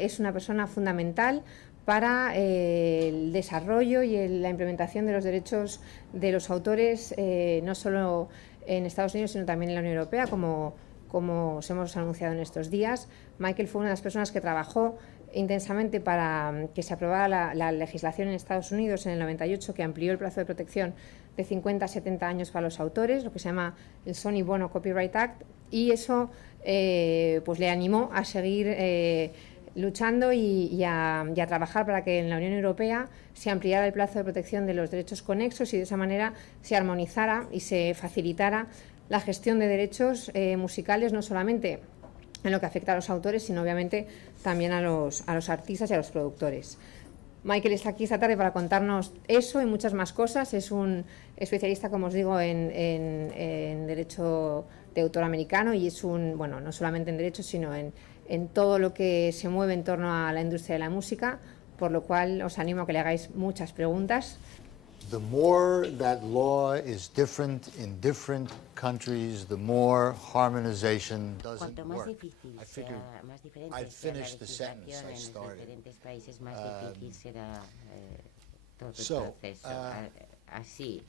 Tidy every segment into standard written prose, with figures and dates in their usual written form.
es una persona fundamental para el desarrollo y la implementación de los derechos de los autores, no solo en Estados Unidos, sino también en la Unión Europea, como os hemos anunciado en estos días. Michael fue una de las personas que trabajó intensamente para que se aprobara la legislación en Estados Unidos en el 98, que amplió el plazo de protección de 50 a 70 años para los autores, lo que se llama el Sonny Bono Copyright Act, y eso pues le animó a seguir luchando y a trabajar para que en la Unión Europea se ampliara el plazo de protección de los derechos conexos y de esa manera se armonizara y se facilitara la gestión de derechos musicales, no solamente en lo que afecta a los autores, sino obviamente también a los artistas y a los productores. Michael está aquí esta tarde para contarnos eso y muchas más cosas. Es un especialista, como os digo, en derecho de autor americano y es bueno, no solamente en derecho, sino en todo lo que se mueve en torno a la industria de la música, por lo cual os animo a que le hagáis muchas preguntas. The more that law is different in different countries, the more harmonization doesn't Cuanto más work. difícil I sea, figured más diferente I'd sea la finish the sentence legislación I en los started. diferentes países, más difícil será todo el So, proceso. Así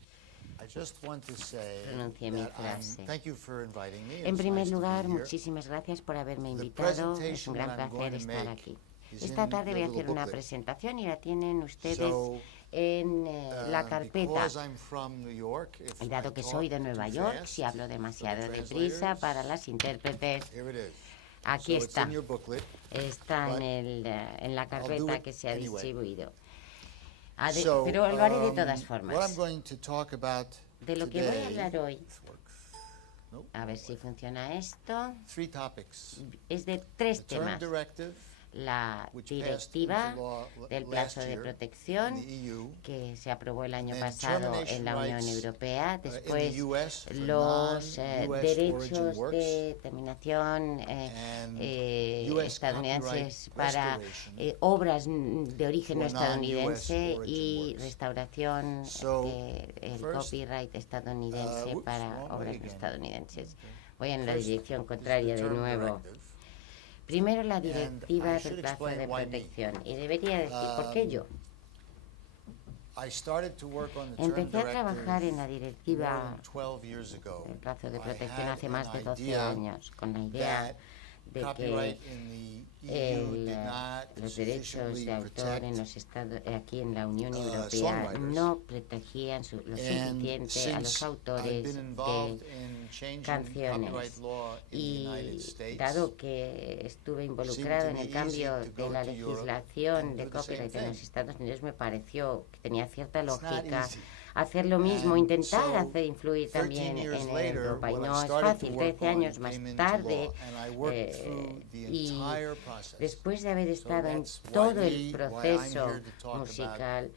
I just want to say pronuncié mi that frase. thank you for inviting me. En It's primer nice to be lugar, here. muchísimas gracias por haberme The invitado. Es un presentation gran that I'm placer going to estar make aquí. is Esta in tarde your voy a little hacer una booklet. presentación y la tienen ustedes So, en la carpeta. because I'm from New York, if Y dado I que talk soy de Nueva too York, fast si hablo for the demasiado deprisa translators, para las intérpretes, here it is. aquí So está. It's in your booklet. Está but en la do carpeta it que se ha anyway. distribuido. So, Pero lo haré de todas what I'm formas. going to talk about De lo que voy a today, hablar hoy, this works. Nope. a ver si funciona esto, Three topics. es de tres The term temas. directive, La which directiva passed into law del last plazo de year protección in the EU, que se aprobó el año and pasado termination en la Unión rights, Europea, in the después US for los non-US derechos origin works, de terminación and US estadounidenses copyright para restoration obras de origen no for estadounidense non-US origin y works. restauración So, del first, copyright estadounidense whoops, para wrong way obras no again. estadounidenses. Voy en la First dirección is the contraria de term nuevo. directive. Primero la And directiva I should del plazo de explain why me. protección. Y debería decir, ¿por qué yo? I started to work on the term Empecé a trabajar en la directive directiva more than 12 years ago. del plazo de I protección had hace más an de 12 idea años, con la idea that de que copyright in the EU did not los derechos sufficiently de autor protect en los estados, aquí en la Unión Europea songwriters. no protegían lo And suficiente a los since I've autores been involved de in changing canciones. copyright law in the United Y States, dado que estuve involucrado en el cambio de la legislación de copyright en los Estados Unidos, me pareció que tenía cierta It's not lógica easy. hacer lo mismo, And intentar so, hacer influir 13 también years en later, Europa. Y what I no es started to fácil, work 13 on años más came into tarde, law, and I worked through the entire process. después de haber So estado en that's why todo me- el why I'm proceso here to talk musical, about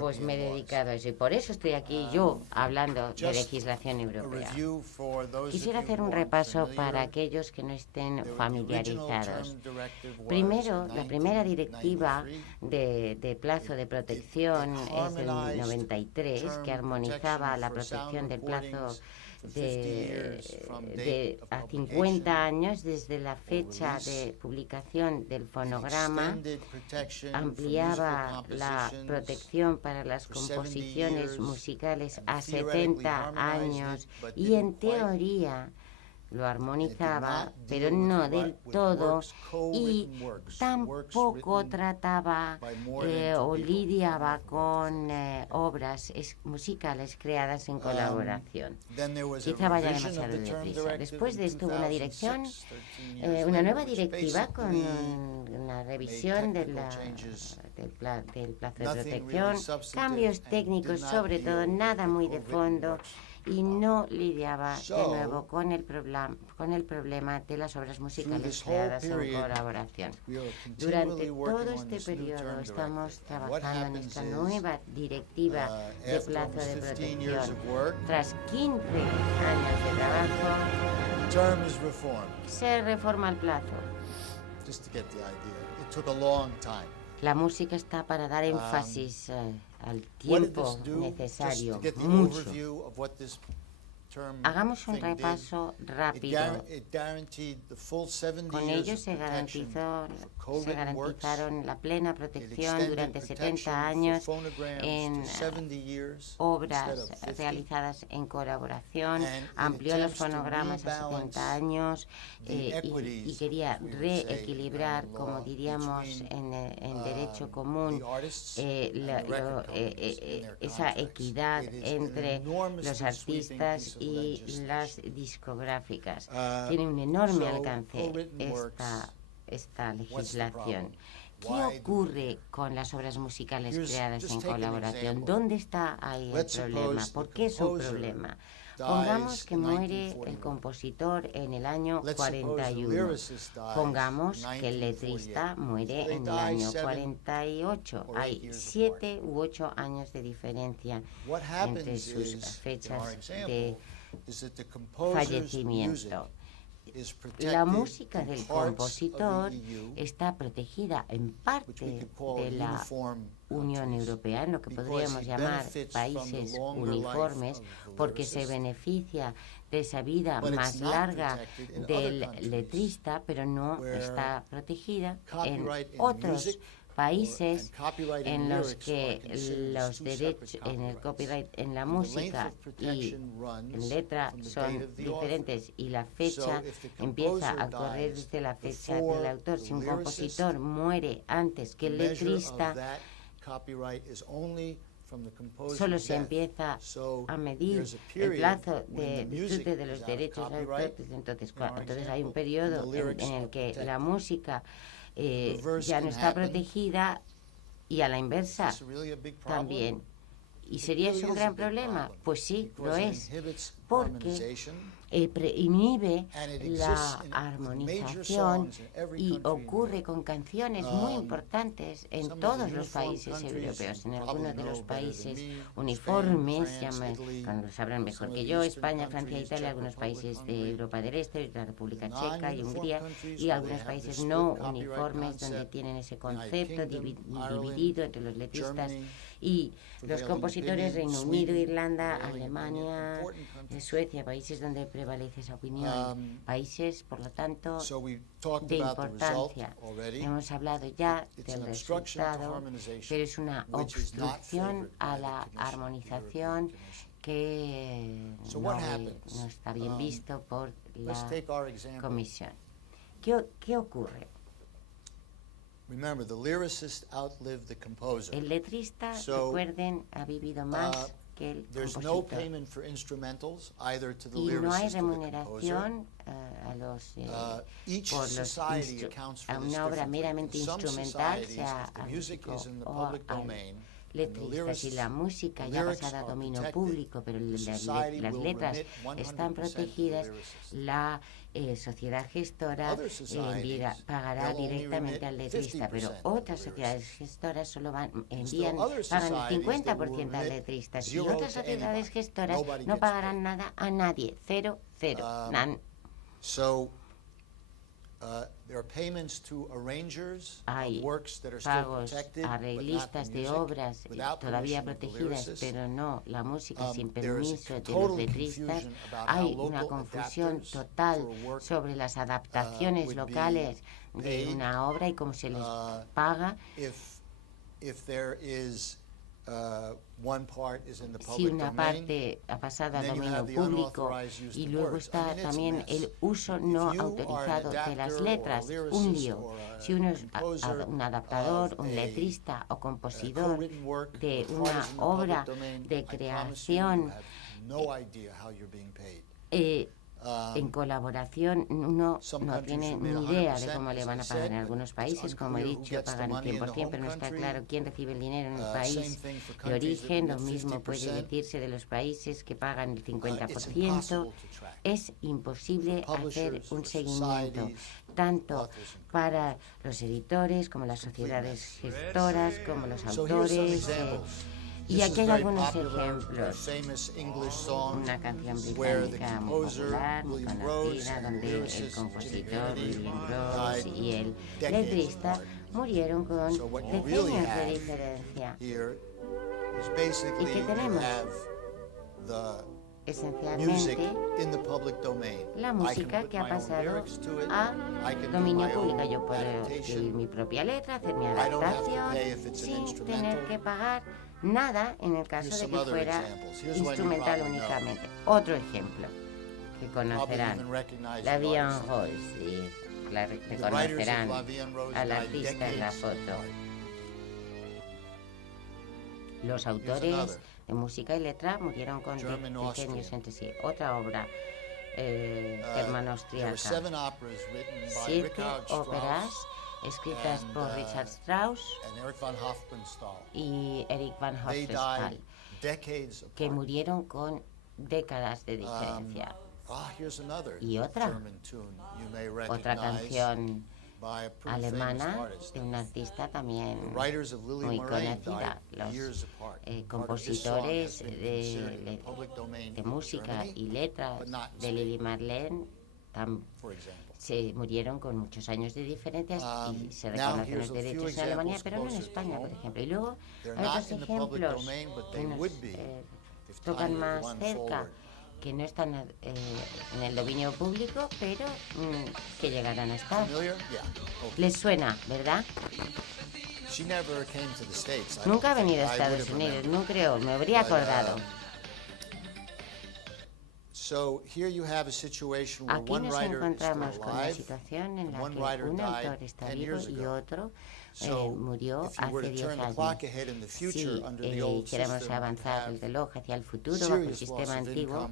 pues me he European dedicado a eso. Y por eso estoy aquí yo hablando de Just legislación a europea. review for those of Quisiera you hacer who un aren't repaso familiar. para aquellos que no estén The original familiarizados. term directive was Primero, la primera 1993. directiva de plazo de protección es del 93, que armonizaba la protección del plazo a 50 años desde la fecha de publicación del fonograma, ampliaba la protección para las composiciones musicales a 70 años y en teoría lo armonizaba, pero no del todo, y tampoco trataba o lidiaba con obras musicales creadas en colaboración. Quizá vaya demasiado deprisa. Después de esto hubo una dirección, una nueva directiva con una revisión del plazo de protección, cambios técnicos sobre todo, nada muy de fondo, y no lidiaba de nuevo con el problema de las obras musicales creadas en colaboración. Durante todo este periodo estamos trabajando en esta nueva directiva de plazo de protección. Tras 15 años de trabajo, se reforma el plazo. La música está para dar énfasis al tiempo necesario, mucho. Hagamos un repaso rápido. Con ello se garantizaron la plena protección durante 70 años en obras realizadas en colaboración, amplió los fonogramas a 70 años y quería reequilibrar, como diríamos en derecho común, esa equidad entre los artistas y las discográficas. Tiene un enorme alcance esta legislación. ¿Qué ocurre con las obras musicales creadas en colaboración? ¿Dónde está ahí el problema? ¿Por qué es un problema? Pongamos que muere el compositor en el año 41. Pongamos que el letrista muere en el año 48. Hay 7 u 8 años de diferencia entre sus fechas de fallecimiento. La música del compositor está protegida en parte de la Unión Europea, en lo que podríamos llamar países uniformes, porque se beneficia de esa vida más larga del letrista, pero no está protegida en otros países en los que los derechos en el copyright en la música y en letra son diferentes y la fecha empieza a correr desde la fecha del autor. Si un compositor muere antes que el letrista, solo se empieza a medir el plazo de disfrute de los derechos de autor. Entonces hay un periodo en el que la música ya no está protegida y a la inversa también. ¿Y sería eso un gran problema? Pues sí, lo es, porque inhibe la armonización y ocurre con canciones muy importantes en todos los países europeos. En algunos de los países uniformes, cuando lo sabrán mejor que yo, España, Francia, Italia, algunos países de Europa del Este, la República Checa y Hungría, y algunos países no uniformes donde tienen ese concepto dividido entre los letristas y los compositores, Reino Unido, Irlanda, Alemania, Suecia, países donde prevalece esa opinión, países, por lo tanto, de importancia. Hemos hablado ya del resultado, pero es una obstrucción a la armonización que no está bien visto por la Comisión. ¿Qué ocurre? El letrista, recuerden, ha vivido más que el compositor. Y no hay remuneración a una obra meramente instrumental, sea a músico o al letrista. Si la música ya pasada a dominio público, pero las letras están protegidas, la sociedad gestora pagará directamente al letrista, pero otras sociedades gestoras solo pagan el 50% al letrista y otras sociedades gestoras no pagarán nada a nadie, cero. Hay pagos a arreglistas de obras todavía protegidas, pero no la música sin permiso de los letristas. Hay una confusión total sobre las adaptaciones locales de una obra y cómo se les paga. Si una parte ha pasado al dominio público y luego está también el uso no autorizado de las letras, un lío. Si uno es un adaptador, un letrista o compositor de una obra de creación en colaboración, uno no tiene ni idea de cómo le van a pagar. En algunos países, como he dicho, pagan el 100%, pero no está claro quién recibe el dinero en el país de origen. Lo mismo puede decirse de los países que pagan el 50%. Es imposible hacer un seguimiento, tanto para los editores, como las sociedades gestoras, como los autores. Y aquí hay algunos ejemplos. Una canción británica muy popular, muy conocida, donde el compositor William Gross y el letrista murieron con decenios de diferencia. ¿Y qué tenemos? esencialmente la música que ha pasado a dominio público. Yo puedo escribir mi propia letra, hacer mi adaptación sin tener que pagar nada en el caso de que fuera instrumental únicamente. Otro ejemplo que conocerán, La Vie en Rose, y reconocerán al artista en la foto. Los autores de música y letra murieron con decenios entre sí. Otra obra germano-austriaca. 7 óperas escritas por Richard Strauss y Erich von Hofmannsthal, que murieron con décadas de diferencia. Y otra canción alemana de una artista también muy conocida. Los compositores de música y letras de Lili Marlene se murieron con muchos años de diferencias y se reconocen los derechos en Alemania, pero no en España, por ejemplo. Y luego hay otros ejemplos que nos tocan más cerca, que no están en el dominio público, pero que llegarán a estar. ¿Les suena, verdad? Nunca ha venido a Estados Unidos, no creo, me habría acordado. Aquí nos encontramos con la situación en la que un autor está vivo y otro murió hace 10 años. Si quisiéramos avanzar el reloj hacia el futuro bajo el sistema antiguo,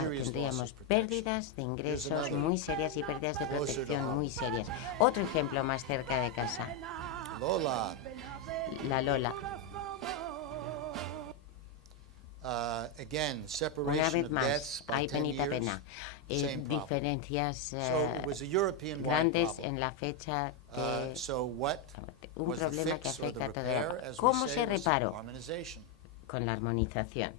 tendríamos pérdidas de ingresos muy serias y pérdidas de protección muy serias. Otro ejemplo más cerca de casa. La Lola. Una vez más, hay penita pena. Diferencias grandes en la fecha de un problema que afecta a toda Europa. ¿Cómo se reparó? Con la armonización.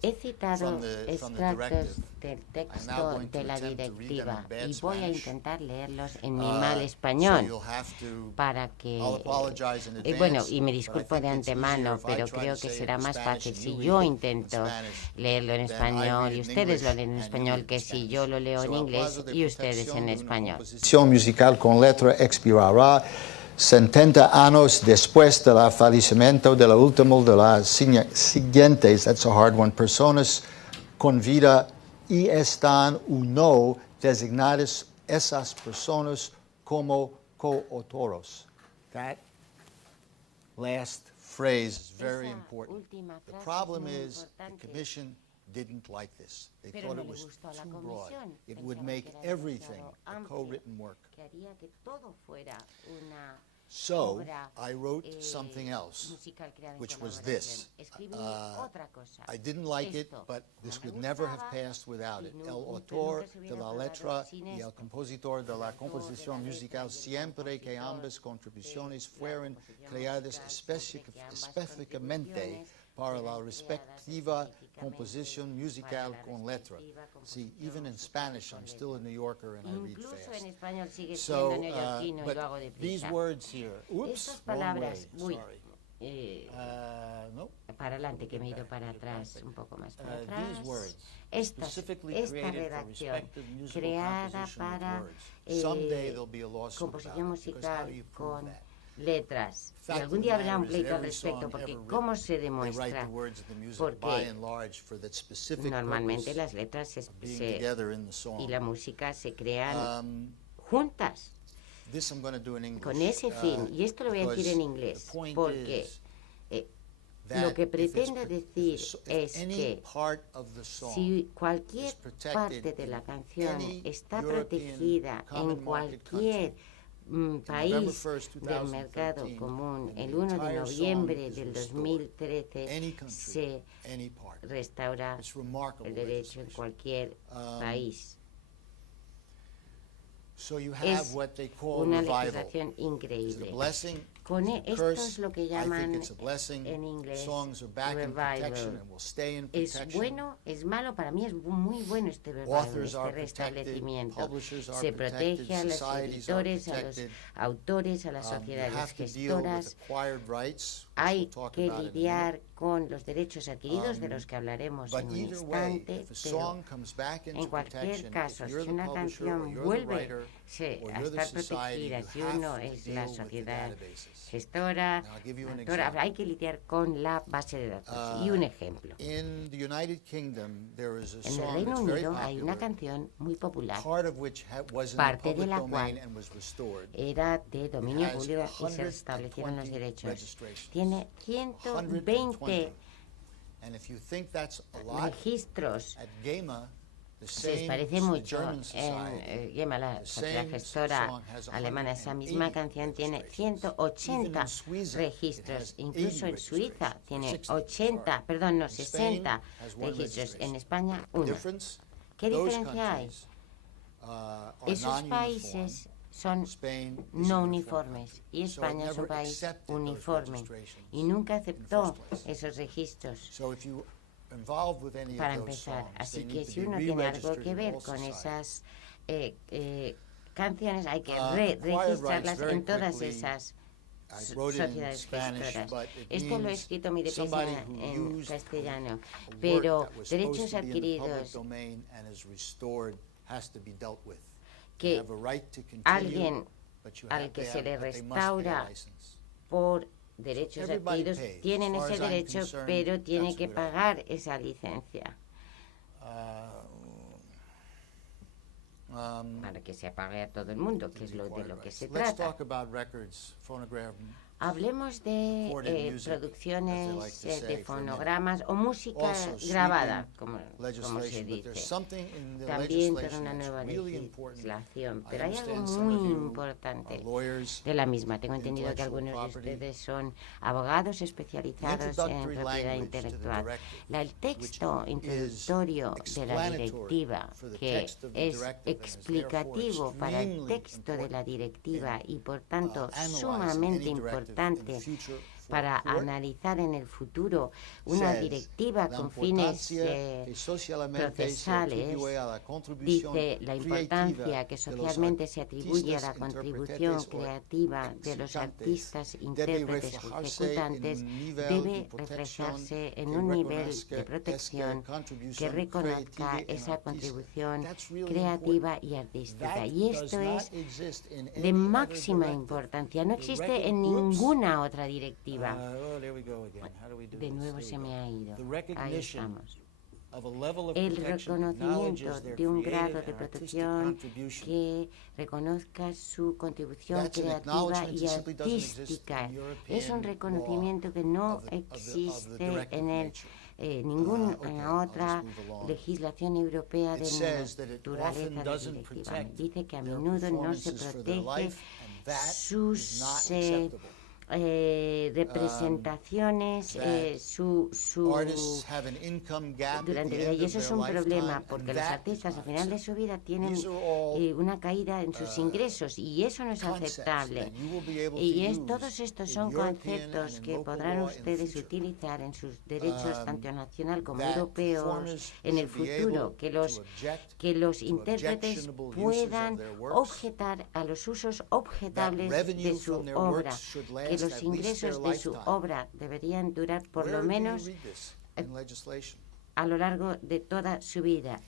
He citado extractos del texto de la directiva y voy a intentar leerlos en mi mal español para que... bueno, y me disculpo de antemano, pero creo que será más fácil si yo intento leerlo en español y ustedes lo leen en español que si yo lo leo en inglés y ustedes en español. Musical con letra expirará 70 años después del fallecimiento de la última de las siguientes, that's a hard one, personas con vida y están o no designadas esas personas como coautoros. That last phrase is very important. The problem is the commission didn't like this. They thought it was too broad. It would make everything a co-written work. So I wrote something else, which was this. I didn't like it, but this would never have passed without it. El autor de la letra y el compositor de la composición musical siempre que ambas contribuciones fueron creadas específicamente para la respectiva composición musical con letra. See, even in Spanish, I'm still a New Yorker and I read fast. So, but these words here, oops, wrong way, sorry. No. Para adelante, que me he ido para atrás, un poco más para atrás. Esta redacción creada para composición musical con letras. Y algún día habrá un pleito al respecto, porque ¿cómo se demuestra? Porque normalmente las letras y la música se crean juntas, con ese fin. Y esto lo voy a decir en inglés, porque lo que pretendo decir es que si cualquier parte de la canción está protegida en cualquier país del mercado común, el 1 de noviembre del 2013 se restaura el derecho en cualquier país. Es una legislación increíble. Con esto es lo que I think llaman it's a blessing. en inglés Songs are back in protection revival. and will stay in Es protection. bueno, es malo, para mí es muy bueno este revival, Authors are este restablecimiento. protected, publishers are Se protected, protege a los societies are editores, a los protected. autores, a las You sociedades have to deal with gestoras. acquired rights, which Hay we'll talk que about in a minute. lidiar con los derechos adquiridos, de los que hablaremos But en un either way, instante, if a pero song comes back into en cualquier protection, caso, if si you're the una publisher or canción you're the vuelve writer a or you're the estar society, protegida, you si have uno to es deal la with the sociedad databases. gestora, And I'll give you an autora, example. hay que lidiar con la base de datos. Y un ejemplo. In the United Kingdom, there is a En el song Reino that's very Unido hay una popular, canción muy popular, part of which was in the parte de public la domain cual and was restored. era de dominio has público y se 120 restablecieron los derechos. registrations. Tiene 120 And if you think that's a lot, registros. at GEMA, the Se same parece the mucho German en society, GEMA, la the sociedad same gestora song has alemana. Esa 180 misma canción tiene registrations. 180 Even in Suiza, registros. it has Incluso 80 en Suiza registrations, tiene 60, 80, perdón, no, In Spain, 60 has one registros. registration. En España, The uno. difference, ¿Qué those diferencia hay? countries, are Esos non-uniform. países son Spain is no a uniform uniformes country. y So it España es un never país accepted those uniforme registrations y nunca aceptó in the first place. esos registros. So if you involved with any Para of those empezar, songs, así they que need to si be uno tiene algo re-registered que in ver all con societies. esas canciones, hay que Acquired rights registrarlas very en todas quickly. esas I wrote it in sociedades Spanish, gestoras. but it Esto lo he means escrito muy deprisa somebody who en used castellano, a work pero that was supposed derechos to be in the public adquiridos domain and is restored has to be dealt with. que You have a right to continue, alguien but you al have que to se have- le but they must pay a restaura license. por derechos everybody adquiridos pays. tienen As far ese as I'm derecho, concerned, pero tiene that's que what I pagar esa licencia. Para que se apague a todo el mundo, que es lo de lo que se Let's trata. talk about records, phonograph. Hablemos de recorded music, producciones as they like to de say, for a minute. fonogramas o música Also, grabada, sweeping como se legislation, but dice. there's something in the También por legislation una that's nueva really important. legislación. I Pero hay algo understand some muy of you importante are lawyers. de la misma. Tengo entendido que intellectual algunos de property. ustedes son abogados especializados en introductory propiedad language to the intelectual. directive, El texto which introductorio de la explanatory directiva, for the que text of the es directive and is explicativo therefore para el extremely texto de la important directiva in, y por tanto analyzing sumamente any directive in the importante future for para court, analizar en el futuro una says, directiva "La con fines importancia que socialmente se procesales", atribuye a la contribución dice la importancia que socialmente se atribuye a la contribución creativa de los artistas, intérpretes o ejecutantes debe reflejarse en un nivel de protección que reconozca esa contribución creativa y artística. Y esto es de máxima importancia. No existe en ninguna otra directiva. De nuevo se me ha ido. Ahí estamos. El reconocimiento de un grado de protección que reconozca su contribución creativa y artística. Es un reconocimiento que no existe en ninguna otra legislación europea de naturaleza directiva. Dice que a menudo no se protege sus representaciones durante la vida, y eso es un problema porque los artistas al final de su vida tienen una caída en sus ingresos y eso no es aceptable. Y todos estos son conceptos que podrán ustedes utilizar en sus derechos tanto nacional como europeos en el futuro, que los intérpretes puedan objetar a los usos objetables de su obra, que los ingresos de su obra deberían durar por lo menos a lo largo de toda su vida.